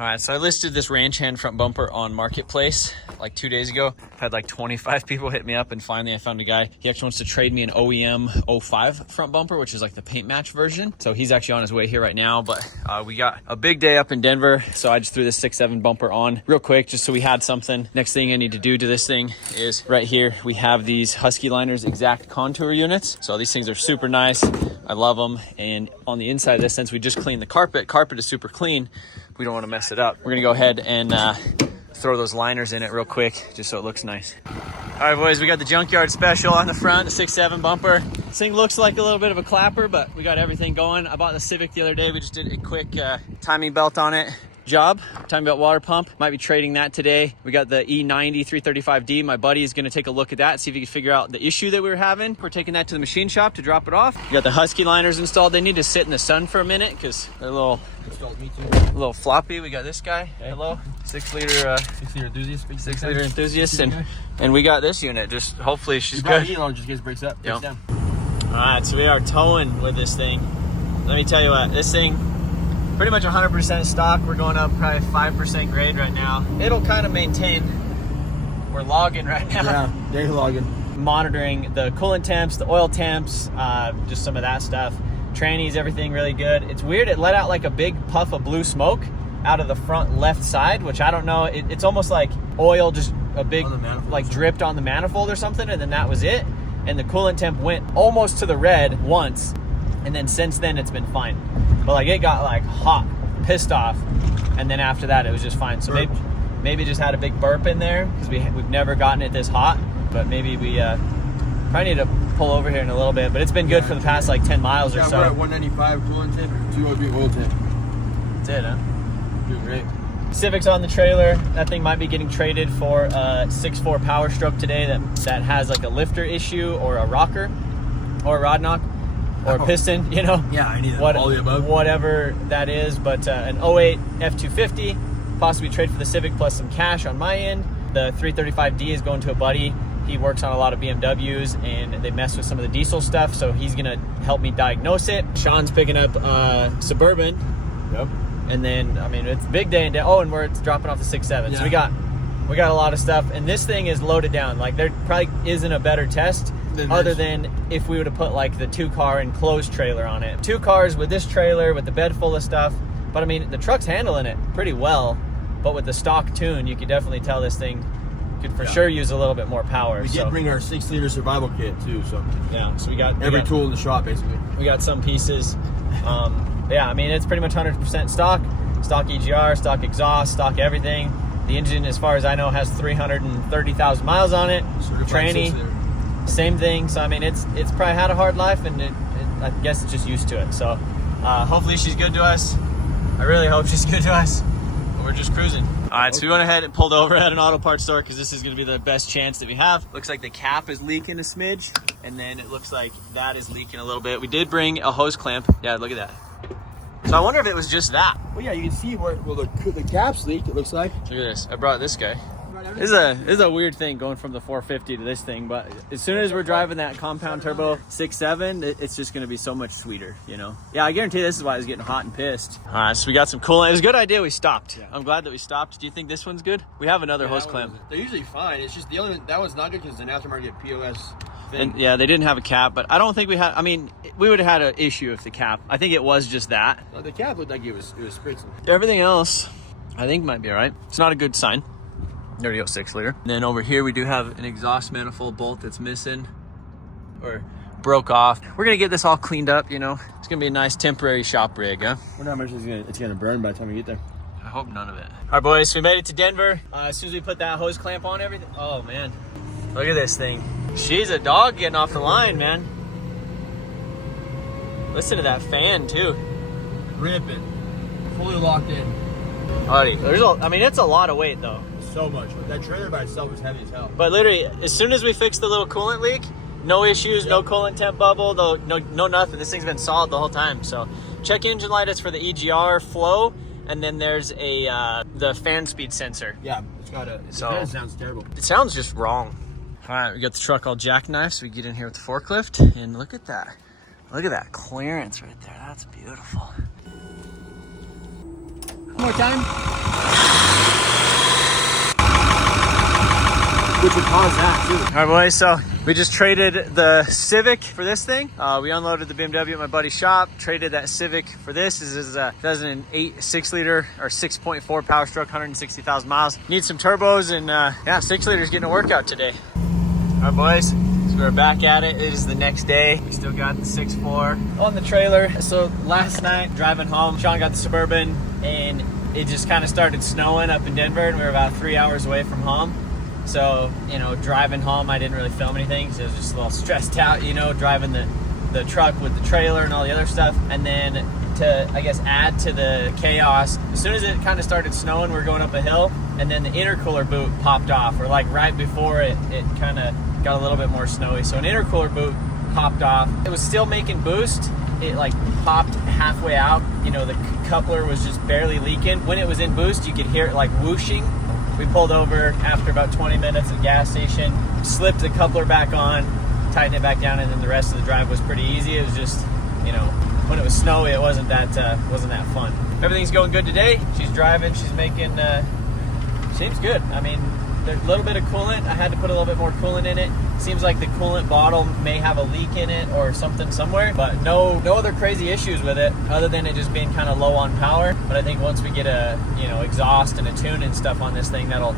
All right, so I listed this ranch hand front bumper on Marketplace like 2 days ago. I've had like 25 people hit me up, and finally I found a guy. He actually wants to trade me an OEM 05 front bumper, which is like the paint match version. So he's actually on his way here right now, but we got a big day up in Denver. So I just threw this 6.7 bumper on real quick just so we had something. Next thing I need to do to this thing is right here, we have these Husky Liners exact contour units. So these things are super nice. I love them. And on the inside of this, since we just cleaned the carpet is super clean. We don't want to mess it up. We're gonna go ahead and throw those liners in it real quick just so it looks nice. All right, boys, we got the junkyard special on the front, the 6.7 bumper. This thing looks like a little bit of a clapper, but we got everything going. I bought the Civic the other day. We just did a quick timing belt on it job, timing belt water pump. Might be trading that today. We got the E90 335D. My buddy is gonna take a look at that, see if he can figure out the issue that we were having. We're taking that to the machine shop to drop it off. We got the Husky Liners installed. They need to sit in the sun for a minute because they're a little floppy. We got this guy. Hey. Hello. 6 liter enthusiast. 6 liter enthusiast. And we got this unit. Just hopefully she's good. Just in case it breaks up. Yep. All right, so we are towing with this thing. Let me tell you what, this thing, pretty much 100% stock. We're going up probably 5% grade right now. It'll kind of maintain. We're logging right now. Yeah, they're logging. Monitoring the coolant temps, the oil temps, just some of that stuff. Trannies, everything really good. It's weird, it let out like a big puff of blue smoke out of the front left side, which I don't know. It's almost like oil just a big, like dripped on the manifold or something, and then that was it. And the coolant temp went almost to the red once, and then since then it's been fine. But like it got like hot, pissed off, and then after that it was just fine. So maybe just had a big burp in there because we've never gotten it this hot. But maybe we probably need to pull over here in a little bit. But it's been good for the past like 10 miles or so. We're at 195 coolant temp, 203 oil temp. That's it, huh? Doing great. Civic's on the trailer. That thing might be getting traded for a 6.4 Powerstroke today that has like a lifter issue or a rocker or a rod knock. Or a piston, you know? Yeah, I need that. All the above. Whatever that is, but an 08 F350, possibly trade for the Civic plus some cash on my end. The 335D is going to a buddy. He works on a lot of BMWs and they mess with some of the diesel stuff, so he's gonna help me diagnose it. Sean's picking up Suburban. Yep. And then, I mean, it's a big day. And it's dropping off the 6.7. Yeah. So we got a lot of stuff, and this thing is loaded down. Like there probably isn't a better test other than if we would have put like the 2-car enclosed trailer on it. 2 cars with this trailer with the bed full of stuff. But I mean, the truck's handling it pretty well, but with the stock tune, you could definitely tell this thing could for sure use a little bit more power. We did bring our 6-liter survival kit too, so yeah. So we got every tool in the shop basically. We got some pieces. Yeah, I mean, it's pretty much 100% stock EGR, stock exhaust, stock everything. The engine, as far as I know, has 330,000 miles on it. Tranny, same thing. So I mean, it's probably had a hard life, and I guess it's just used to it. So hopefully she's good to us. I really hope she's good to us. We're just cruising. All right, so we went ahead and pulled over at an auto parts store because this is going to be the best chance that we have. Looks like the cap is leaking a smidge, and then it looks like that is leaking a little bit. We did bring a hose clamp. Yeah, look at that. So I wonder if it was just that. Well, yeah, you can see where the cap's leaked, it looks like. Look at this. I brought this guy. This is a weird thing going from the 450 to this thing, but as soon as we're driving that compound turbo 6.7, it's just going to be so much sweeter, you know? Yeah, I guarantee this is why I was getting hot and pissed. All right, so we got some coolant. It was a good idea we stopped. Yeah. I'm glad that we stopped. Do you think this one's good? We have another hose clamp. They're usually fine. It's just the only one, that one's not good because it's an aftermarket POS thing. And yeah, they didn't have a cap, but I don't think we had, I mean, we would have had an issue with the cap. I think it was just that. No, the cap looked like it was spritzing. Everything else, I think might be all right. It's not a good sign. There we go, 6 liter. And then over here we do have an exhaust manifold bolt that's missing or broke off. We're gonna get this all cleaned up, you know. It's gonna be a nice temporary shop rig, huh? I wonder how much it's gonna burn by the time we get there. I hope none of it. All right, boys, so we made it to Denver. As soon as we put that hose clamp on everything, oh man, look at this thing. She's a dog getting off the line, man. Listen to that fan too. Ripping, fully locked in. Alrighty, I mean, it's a lot of weight though. So much. That trailer by itself is heavy as hell. But literally, as soon as we fix the little coolant leak, no issues, no coolant temp bubble, no nothing. This thing's been solid the whole time. So check engine light. It's for the EGR flow, and then there's the fan speed sensor. Yeah, it's got a. So it sounds terrible. It sounds just wrong. All right, we got the truck all jackknifed, so we get in here with the forklift, and look at that. Look at that clearance right there. That's beautiful. One more time. which would cause that too. All right, boys, so we just traded the Civic for this thing. We unloaded the BMW at my buddy's shop, traded that Civic for this. This is a 2008 6-liter or 6.4 Powerstroke, 160,000 miles. Need some turbos, and yeah, 6 liters getting a workout today. All right, boys, so we're back at it. It is the next day. We still got the 6.4 on the trailer. So last night, driving home, Sean got the Suburban, and it just kind of started snowing up in Denver, and we were about 3 hours away from home. So, you know, driving home, I didn't really film anything because I was just a little stressed out, you know, driving the truck with the trailer and all the other stuff. And then to, I guess, add to the chaos, as soon as it kind of started snowing, we were going up a hill, and then the intercooler boot popped off, or like right before it kind of got a little bit more snowy. So an intercooler boot popped off. It was still making boost. It like popped halfway out. You know, the coupler was just barely leaking. When it was in boost, you could hear it like whooshing. We pulled over after about 20 minutes at the gas station, slipped the coupler back on, tightened it back down, and then the rest of the drive was pretty easy. It was just, you know, when it was snowy, it wasn't that fun. Everything's going good today. She's driving. She's making. Seems good. I mean, there's a little bit of coolant. I had to put a little bit more coolant in it. Seems like the coolant bottle may have a leak in it or something somewhere, but no other crazy issues with it other than it just being kind of low on power. But I think once we get a, you know, exhaust and a tune and stuff on this thing, that'll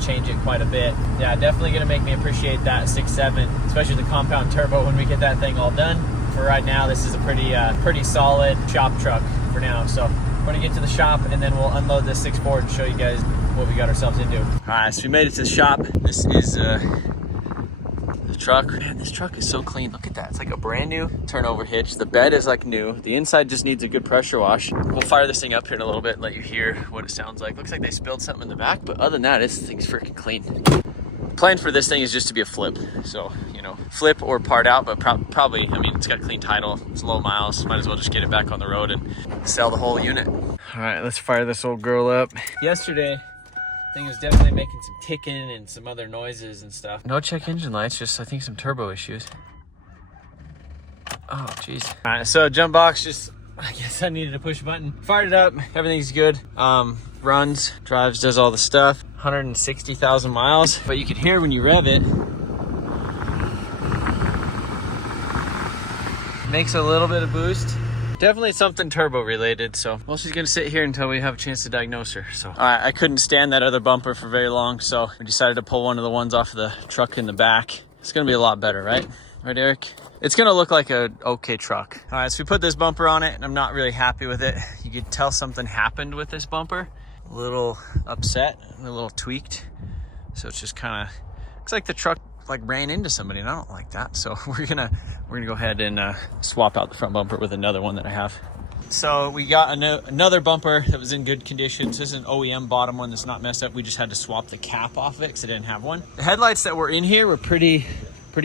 change it quite a bit. Yeah, definitely gonna make me appreciate that 6.7, especially the compound turbo when we get that thing all done. For right now, this is a pretty solid shop truck for now. So we're gonna get to the shop and then we'll unload this 6.4 and show you guys what we got ourselves into. All right, so we made it to the shop. This is the truck. Man, this truck is so clean. Look at that. It's like a brand new turnover hitch. The bed is like new. The inside just needs a good pressure wash. We'll fire this thing up here in a little bit and let you hear what it sounds like. Looks like they spilled something in the back, but other than that, this thing's freaking clean. The plan for this thing is just to be a flip. So, you know, flip or part out, but probably, I mean, it's got a clean title. It's low miles. Might as well just get it back on the road and sell the whole unit. All right, let's fire this old girl up. Yesterday, thing was definitely making some ticking and some other noises and stuff. No check engine lights, just I think some turbo issues. Oh, jeez. All right, so jump box, just, I guess I needed to push a button. Fired it up, everything's good. Runs, drives, does all the stuff. 160,000 miles, but you can hear when you rev it. Makes a little bit of boost. Definitely something turbo related, so well, she's gonna sit here until we have a chance to diagnose her. So I couldn't stand that other bumper for very long, so we decided to pull one of the ones off of the truck in the back. It's gonna be a lot better, right Eric? It's gonna look like a okay truck. All right, so we put this bumper on it and I'm not really happy with it. You could tell something happened with this bumper. A little upset, a little tweaked, so it's just kind of looks like the truck like ran into somebody, and I don't like that. So we're gonna go ahead and swap out the front bumper with another one that I have. So we got another bumper that was in good condition. So this is an OEM bottom one that's not messed up. We just had to swap the cap off of it because I didn't have one. The headlights that were in here were pretty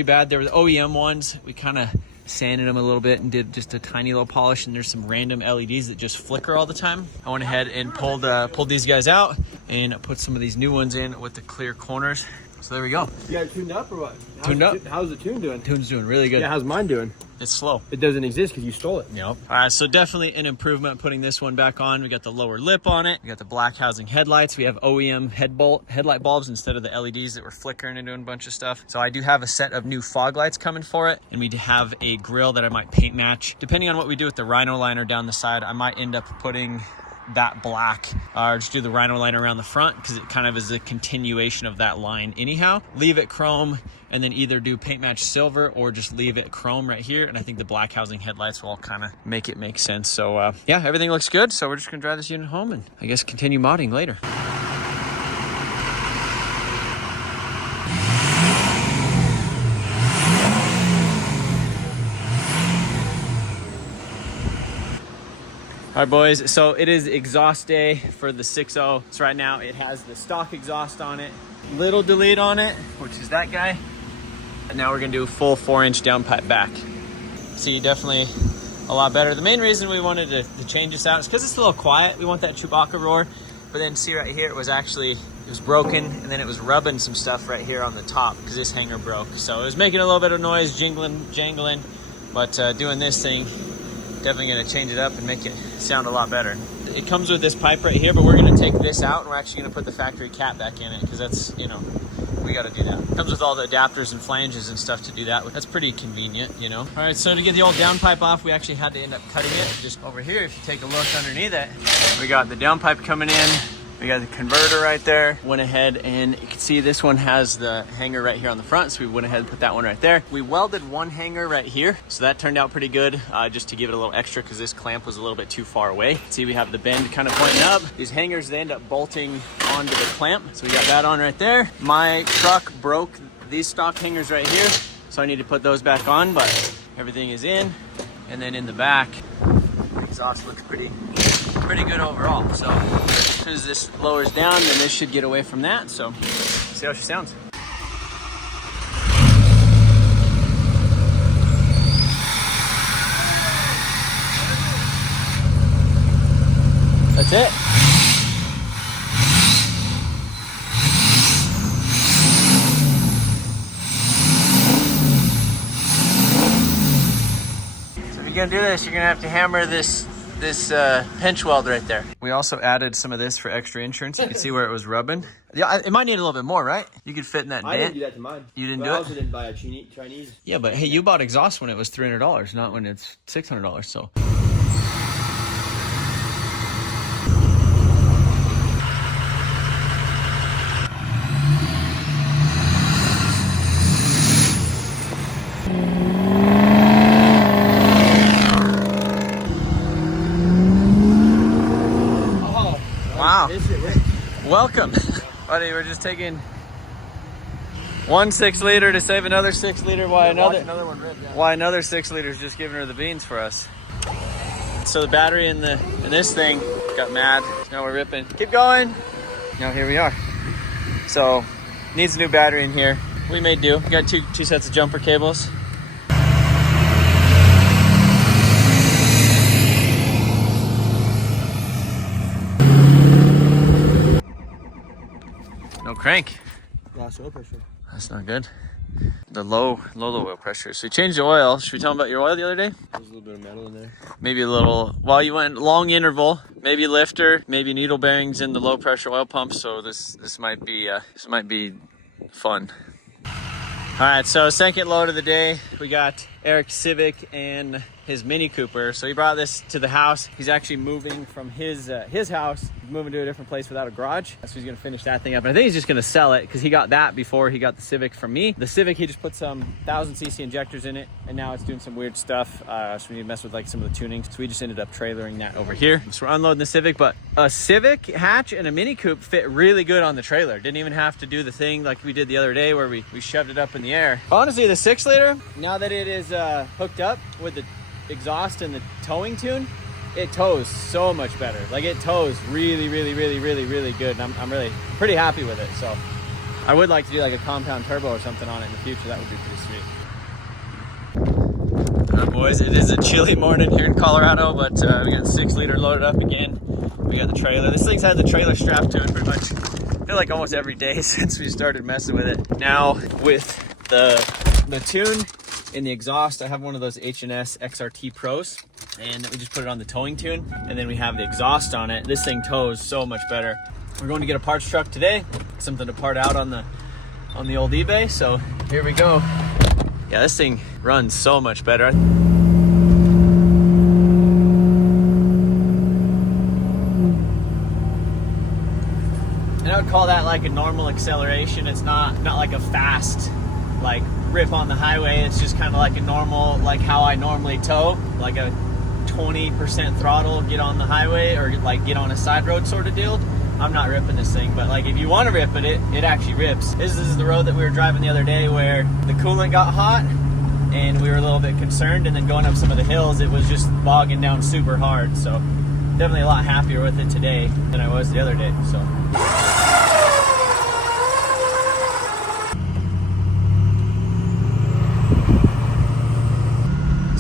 bad. They were the OEM ones. We kind of sanded them a little bit and did just a tiny little polish, and there's some random LEDs that just flicker all the time. I went ahead and pulled these guys out and put some of these new ones in with the clear corners. So there we go. You got it tuned up or what? Tuned up. How's the tune doing? Tune's doing really good. Yeah, how's mine doing? It's slow. It doesn't exist because you stole it. Yep. All right, so definitely an improvement putting this one back on. We got the lower lip on it. We got the black housing headlights. We have OEM headlight bulbs instead of the LEDs that were flickering and doing a bunch of stuff. So I do have a set of new fog lights coming for it, and we have a grille that I might paint match. Depending on what we do with the rhino liner down the side, I might end up putting that black or just do the rhino liner around the front because it kind of is a continuation of that line anyhow. Leave it chrome and then either do paint match silver or just leave it chrome right here, and I think the black housing headlights will all kind of make it make sense. So yeah, everything looks good, so we're just gonna drive this unit home and I guess continue modding later. All right, boys, so it is exhaust day for the 6.0. So right now it has the stock exhaust on it, little delete on it, which is that guy. And now we're gonna do a full 4-inch downpipe back. See, definitely a lot better. The main reason we wanted to change this out is because it's a little quiet. We want that Chewbacca roar. But then see right here, it was broken, and then it was rubbing some stuff right here on the top because this hanger broke. So it was making a little bit of noise, jangling, but doing this thing, definitely gonna change it up and make it sound a lot better. It comes with this pipe right here, but we're gonna take this out and we're actually gonna put the factory cap back in it because that's, you know, we got to do that. Comes with all the adapters and flanges and stuff to do that. That's pretty convenient, you know. All right, so to get the old downpipe off, we actually had to end up cutting it. Just over here, if you take a look underneath it, we got the downpipe coming in. We got the converter right there. Went ahead and you can see this one has the hanger right here on the front. So we went ahead and put that one right there. We welded one hanger right here. So that turned out pretty good, just to give it a little extra because this clamp was a little bit too far away. See, we have the bend kind of pointing up. These hangers, they end up bolting onto the clamp. So we got that on right there. My truck broke these stock hangers right here. So I need to put those back on, but everything is in. And then in the back, the exhaust looks pretty good overall. So as soon as this lowers down, then this should get away from that. So see how she sounds. That's it. So if you're gonna do this, you're gonna have to hammer this pinch weld right there. We also added some of this for extra insurance. You can see where it was rubbing. Yeah, it might need a little bit more, right? You could fit in that dent. I didn't do that to mine. You didn't do I it? also didn't buy a Chinese. Yeah, but hey, you bought exhaust when it was $300, not when it's $600, so. Wow. Welcome. Buddy, we're just taking 1 6-liter to save another 6-liter. Why another one rip, yeah. Why another 6 liters just giving her the beans for us. So the battery in this thing got mad. Now we're ripping. Keep going. Now here we are. So needs a new battery in here. We may do. We got two sets of jumper cables. No crank. Lost oil pressure. That's not good. The low oil pressure. So we changed the oil. Should we tell them about your oil the other day? There's a little bit of metal in there. Maybe a little, well, you went long interval, maybe lifter, maybe needle bearings in the low pressure oil pump. So this might be fun. All right, so second load of the day, we got Eric's Civic and his Mini Cooper. So he brought this to the house. He's actually moving from his house, moving to a different place without a garage. So he's gonna finish that thing up. And I think he's just gonna sell it because he got that before he got the Civic from me. The Civic, he just put some 1000cc injectors in it, and now it's doing some weird stuff. So we need to mess with like some of the tunings. So we just ended up trailering that over here. So we're unloading the Civic, but a Civic hatch and a Mini Coupe fit really good on the trailer. Didn't even have to do the thing like we did the other day where we shoved it up in the air. Honestly, the 6-liter, now that it is hooked up with the exhaust and the towing tune, it tows so much better. Like it tows really good, and I'm really pretty happy with it. So I would like to do like a compound turbo or something on it in the future. That would be pretty sweet. All right, boys, it is a chilly morning here in Colorado, but we got 6-liter loaded up again. We got the trailer. This thing's had the trailer strapped to it pretty much, I feel like almost every day since we started messing with it. Now with the tune in the exhaust, I have one of those H&S XRT Pros, and we just put it on the towing tune, and then we have the exhaust on it. This thing tows so much better. We're going to get a parts truck today, something to part out on the old eBay. So here we go. Yeah, this thing runs so much better. And I would call that like a normal acceleration. It's not like a fast like rip on the highway. It's just kind of like a normal, like how I normally tow, like a 20% throttle, get on the highway or like get on a side road sort of deal. I'm not ripping this thing, but like if you want to rip it actually rips. This is the road that we were driving the other day where the coolant got hot and we were a little bit concerned, and then going up some of the hills, it was just bogging down super hard. So definitely a lot happier with it today than I was the other day. So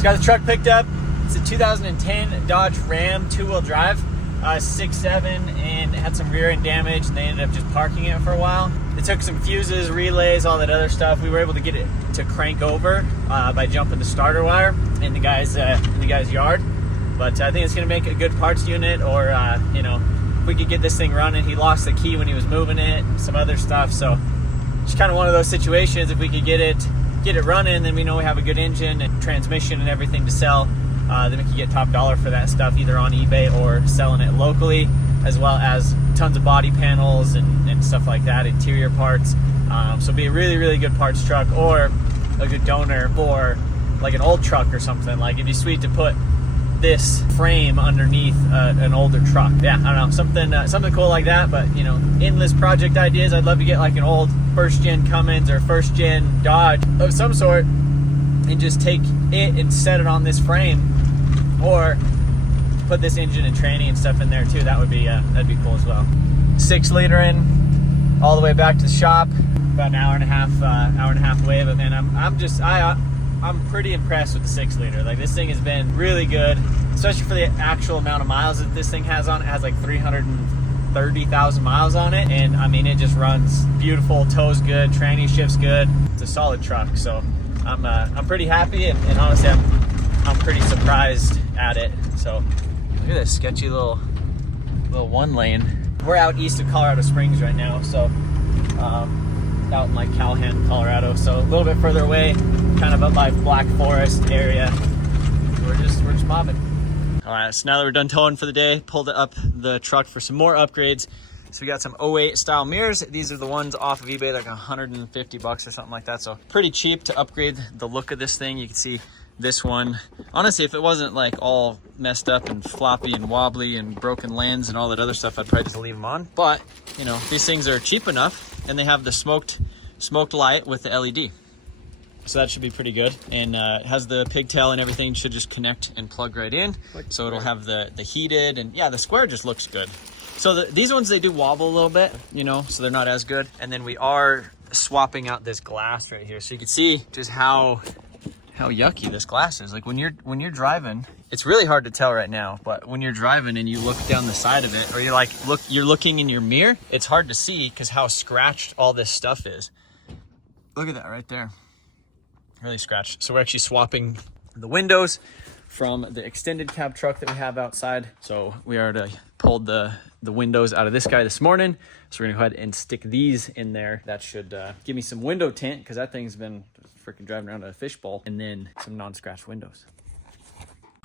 got the truck picked up. It's a 2010 Dodge Ram 2-wheel drive, 6.7, and it had some rear end damage, and they ended up just parking it for a while. They took some fuses, relays, all that other stuff. We were able to get it to crank over by jumping the starter wire in the guy's yard. But I think it's gonna make a good parts unit, or if we could get this thing running. He lost the key when he was moving it, some other stuff. So it's kind of one of those situations. If we could get it running, then we know we have a good engine and transmission and everything to sell. Then we could get top dollar for that stuff, either on eBay or selling it locally, as well as tons of body panels and stuff like that, interior parts. So it'd be a really, really good parts truck, or a good donor for like an old truck or something. Like, it'd be sweet to put this frame underneath an older truck. Yeah, I don't know, something cool like that. But you know, endless project ideas. I'd love to get like an old first gen Cummins or first gen Dodge of some sort and just take it and set it on this frame, or put this engine and tranny and stuff in there too. That'd be cool as well. 6 liter in, all the way back to the shop, about an hour and a half away. But man, I'm pretty impressed with the 6 liter. Like, this thing has been really good, especially for the actual amount of miles that this thing has on it. It has like 330,000 miles on it, and I mean, it just runs beautiful, tows good, tranny shifts good. It's a solid truck, so I'm pretty happy, and honestly, I'm pretty surprised at it. So look at this sketchy little one lane. We're out east of Colorado Springs right now, so out in like Calhoun, Colorado, so a little bit further away, kind of up by Black Forest area. We're just mobbing. All right, so now that we're done towing for the day, pulled up the truck for some more upgrades. So we got some 08 style mirrors. These are the ones off of eBay, like 150 bucks or something like that. So pretty cheap to upgrade the look of this thing. You can see this one, honestly, if it wasn't like all messed up and floppy and wobbly and broken lens and all that other stuff, I'd probably just leave them on. But you know, these things are cheap enough, and they have the smoked light with the LED. So that should be pretty good. And it has the pigtail and everything, should just connect and plug right in. So it'll have the heated, and yeah, the square just looks good. So these ones, they do wobble a little bit, you know, so they're not as good. And then we are swapping out this glass right here, so you can see just how yucky this glass is. Like, when you're driving, it's really hard to tell right now, but when you're driving and you look down the side of it, or you're looking in your mirror, it's hard to see because how scratched all this stuff is. Look at that right there, really scratched. So we're actually swapping the windows from the extended cab truck that we have outside. So we already pulled the windows out of this guy this morning, so we're gonna go ahead and stick these in there. That should give me some window tint, because that thing's been freaking driving around in a fishbowl, and then some non-scratch windows.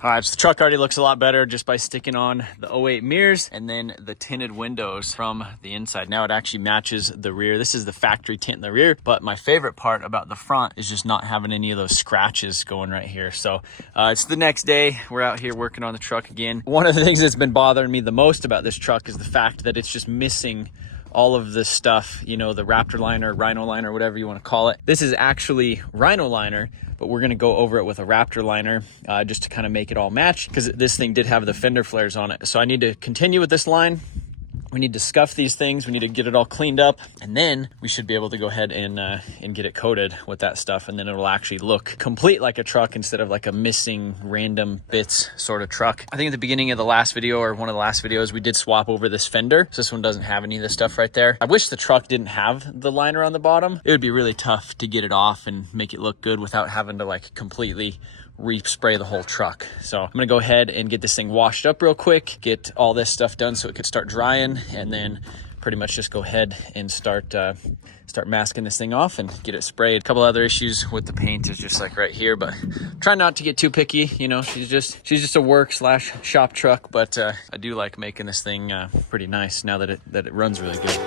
All right, so the truck already looks a lot better just by sticking on the 08 mirrors and then the tinted windows from the inside. Now it actually matches the rear. This is the factory tint in the rear, but my favorite part about the front is just not having any of those scratches going right here. So it's the next day. We're out here working on the truck again. One of the things that's been bothering me the most about this truck is the fact that it's just missing all of this stuff, you know, the Raptor liner, Rhino liner, whatever you want to call it. This is actually Rhino liner, but we're going to go over it with a Raptor liner just to kind of make it all match, because this thing did have the fender flares on it. So I need to continue with this line. We need to scuff these things. We need to get it all cleaned up, and then we should be able to go ahead and get it coated with that stuff, and then it'll actually look complete like a truck instead of like a missing random bits sort of truck. I think at the beginning of the last video, or one of the last videos, we did swap over this fender. So this one doesn't have any of this stuff right there. I wish the truck didn't have the liner on the bottom. It would be really tough to get it off and make it look good without having to like completely respray the whole truck. So I'm gonna go ahead and get this thing washed up real quick, get all this stuff done so it could start drying, and then pretty much just go ahead and start masking this thing off and get it sprayed. A couple other issues with the paint is just like right here, but try not to get too picky. You know, she's just a work / shop truck, but I do like making this thing pretty nice now that it runs really good.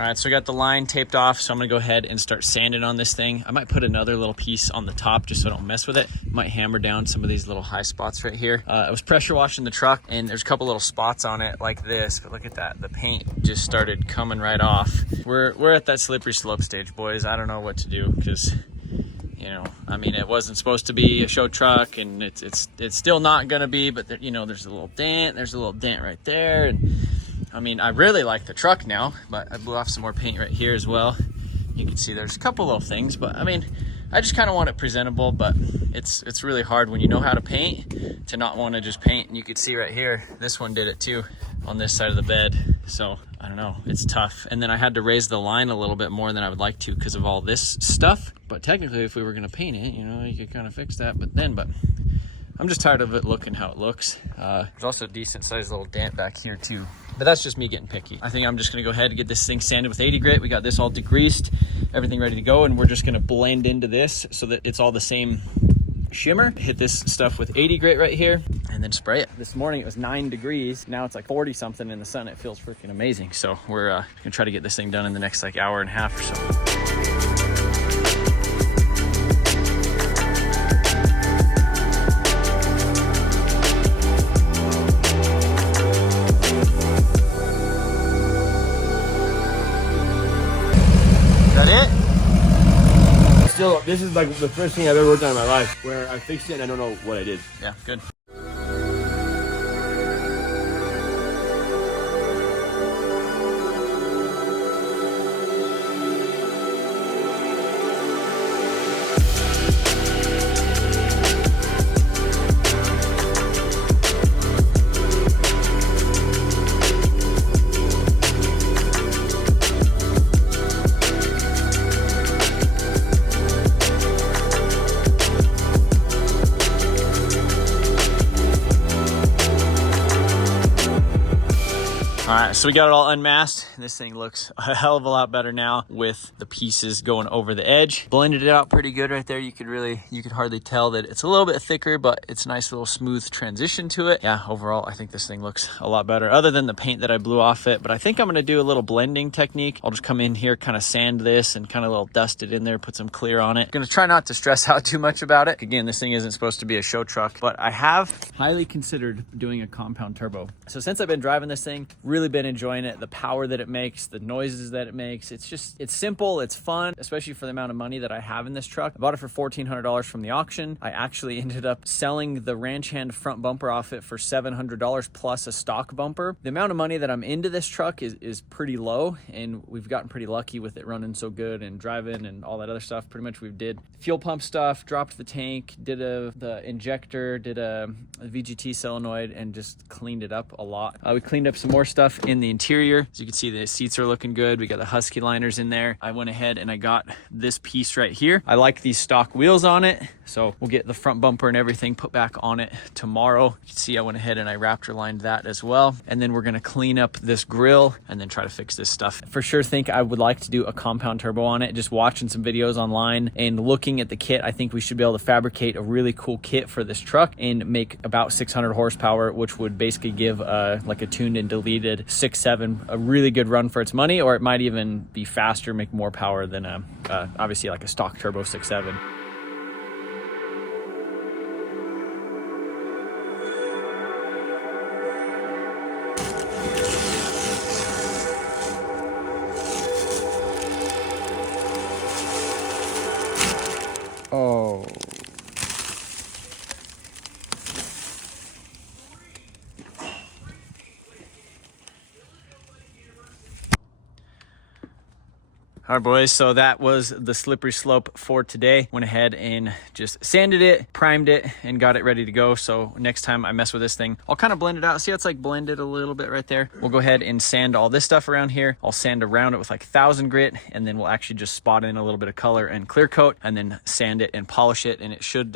All right, so we got the line taped off, so I'm gonna go ahead and start sanding on this thing. I might put another little piece on the top just so I don't mess with it. Might hammer down some of these little high spots right here. I was pressure washing the truck, and there's a couple little spots on it like this, but look at that. The paint just started coming right off. We're at that slippery slope stage, boys. I don't know what to do, because you know, I mean, it wasn't supposed to be a show truck, and it's still not gonna be, but there, you know, there's a little dent right there, and I mean, I really like the truck now, but I blew off some more paint right here as well. You can see there's a couple little things, but I mean, I just kind of want it presentable, but it's really hard when you know how to paint to not want to just paint. And you can see right here, this one did it too on this side of the bed. So I don't know, it's tough. And then I had to raise the line a little bit more than I would like to because of all this stuff. But technically, if we were gonna paint it, you know, you could kind of fix that. But I'm just tired of it looking how it looks. There's also a decent sized little dent back here too. But that's just me getting picky. I think I'm just gonna go ahead and get this thing sanded with 80 grit. We got this all degreased, everything ready to go, and we're just gonna blend into this so that it's all the same shimmer. Hit this stuff with 80 grit right here and then spray it. This morning it was 9 degrees. Now it's like 40 something in the sun. It feels freaking amazing. So we're gonna try to get this thing done in the next like hour and a half or so. Still, this is like the first thing I've ever worked on in my life where I fixed it and I don't know what I did. Yeah, good. All right, so we got it all unmasked. This thing looks a hell of a lot better now with the pieces going over the edge. Blended it out pretty good right there. You could hardly tell that it's a little bit thicker, but it's a nice little smooth transition to it. Yeah, overall, I think this thing looks a lot better other than the paint that I blew off it. But I think I'm gonna do a little blending technique. I'll just come in here, kind of sand this and kind of a little dust it in there, put some clear on it. Gonna try not to stress out too much about it. Again, this thing isn't supposed to be a show truck, but I have highly considered doing a compound turbo. So since I've been driving this thing, really been enjoying it. The power that it makes, the noises that it makes, it's simple, it's fun, especially for the amount of money that I have in this truck. I bought it for $1,400 from the auction. I actually ended up selling the ranch hand front bumper off it for $700 plus a stock bumper. The amount of money that I'm into this truck is pretty low, and we've gotten pretty lucky with it running so good and driving and all that other stuff. Pretty much we've did fuel pump stuff, dropped the tank, did the injector, did a VGT solenoid, and just cleaned it up a lot. We cleaned up some more stuff in the interior. As you can see, the seats are looking good. We got the Husky liners in there. I went ahead and I got this piece right here. I like these stock wheels on it, so we'll get the front bumper and everything put back on it tomorrow. You can see I went ahead and I Raptor lined that as well. And then we're gonna clean up this grill and then try to fix this stuff. For sure think I would like to do a compound turbo on it. Just watching some videos online and looking at the kit, I think we should be able to fabricate a really cool kit for this truck and make about 600 horsepower, which would basically give like a tuned and deleted 6.7 a really good run for its money, or it might even be faster, make more power than obviously like a stock turbo 6.7. Oh. All right, boys, so that was the slippery slope for today. Went ahead and just sanded it, primed it, and got it ready to go. So next time I mess with this thing, I'll kind of blend it out. See how it's like blended a little bit right there? We'll go ahead and sand all this stuff around here. I'll sand around it with like 1000 grit, and then we'll actually just spot in a little bit of color and clear coat, and then sand it and polish it. And it should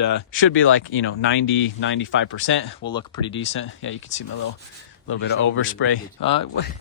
be like, 90, 95%. Will look pretty decent. Yeah, you can see my little bit of overspray.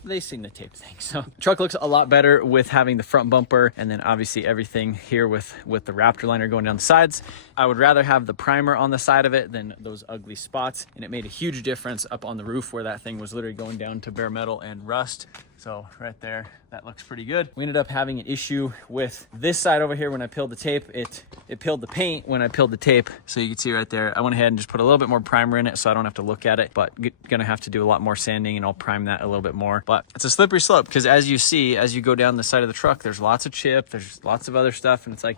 They've seen the tape thing. So truck looks a lot better with having the front bumper, and then obviously everything here with the Raptor liner going down the sides. I would rather have the primer on the side of it than those ugly spots, and it made a huge difference up on the roof where that thing was literally going down to bare metal and rust. So right there, that looks pretty good. We ended up having an issue with this side over here when I peeled the tape. It peeled the paint when I peeled the tape. So you can see right there, I went ahead and just put a little bit more primer in it so I don't have to look at it, but gonna have to do a lot more sanding, and I'll prime that a little bit more. But it's a slippery slope because as you see, as you go down the side of the truck, there's lots of chip, there's lots of other stuff, and it's like,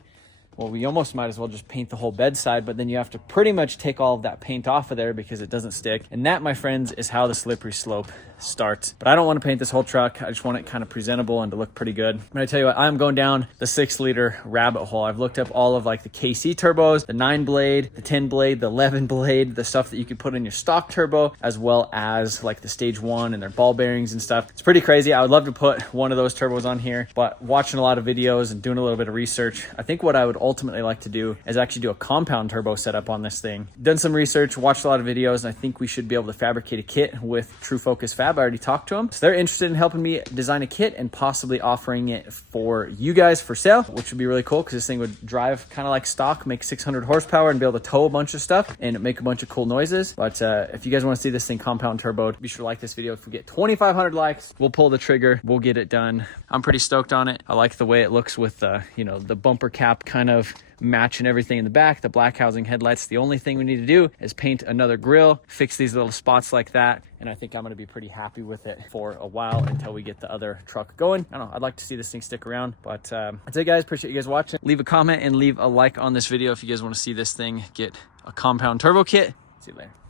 well, we almost might as well just paint the whole bedside, but then you have to pretty much take all of that paint off of there because it doesn't stick. And that, my friends, is how the slippery slope starts. But I don't want to paint this whole truck. I just want it kind of presentable and to look pretty good. I'm gonna tell you what, I'm going down the 6-liter rabbit hole. I've looked up all of like the KC turbos, the 9-blade, the 10-blade, the 11-blade, the stuff that you could put in your stock turbo, as well as like the stage 1 and their ball bearings and stuff. It's pretty crazy. I would love to put one of those turbos on here, but watching a lot of videos and doing a little bit of research, I think what I would ultimately like to do is actually do a compound turbo setup on this thing. Done some research, watched a lot of videos, and I think we should be able to fabricate a kit with True Focus Fab. I already talked to them. So they're interested in helping me design a kit and possibly offering it for you guys for sale, which would be really cool because this thing would drive kind of like stock, make 600 horsepower and be able to tow a bunch of stuff and make a bunch of cool noises. But if you guys want to see this thing compound turboed, be sure to like this video. If we get 2,500 likes, we'll pull the trigger, we'll get it done. I'm pretty stoked on it. I like the way it looks with you know, the bumper cap kind of matching everything in the back, the black housing headlights. The only thing we need to do is paint another grille, fix these little spots like that, and I think I'm going to be pretty happy with it for a while until we get the other truck going. I don't know, I'd like to see this thing stick around, but that's it, guys. Appreciate you guys watching. Leave a comment and leave a like on this video if you guys want to see this thing get a compound turbo kit. See you later.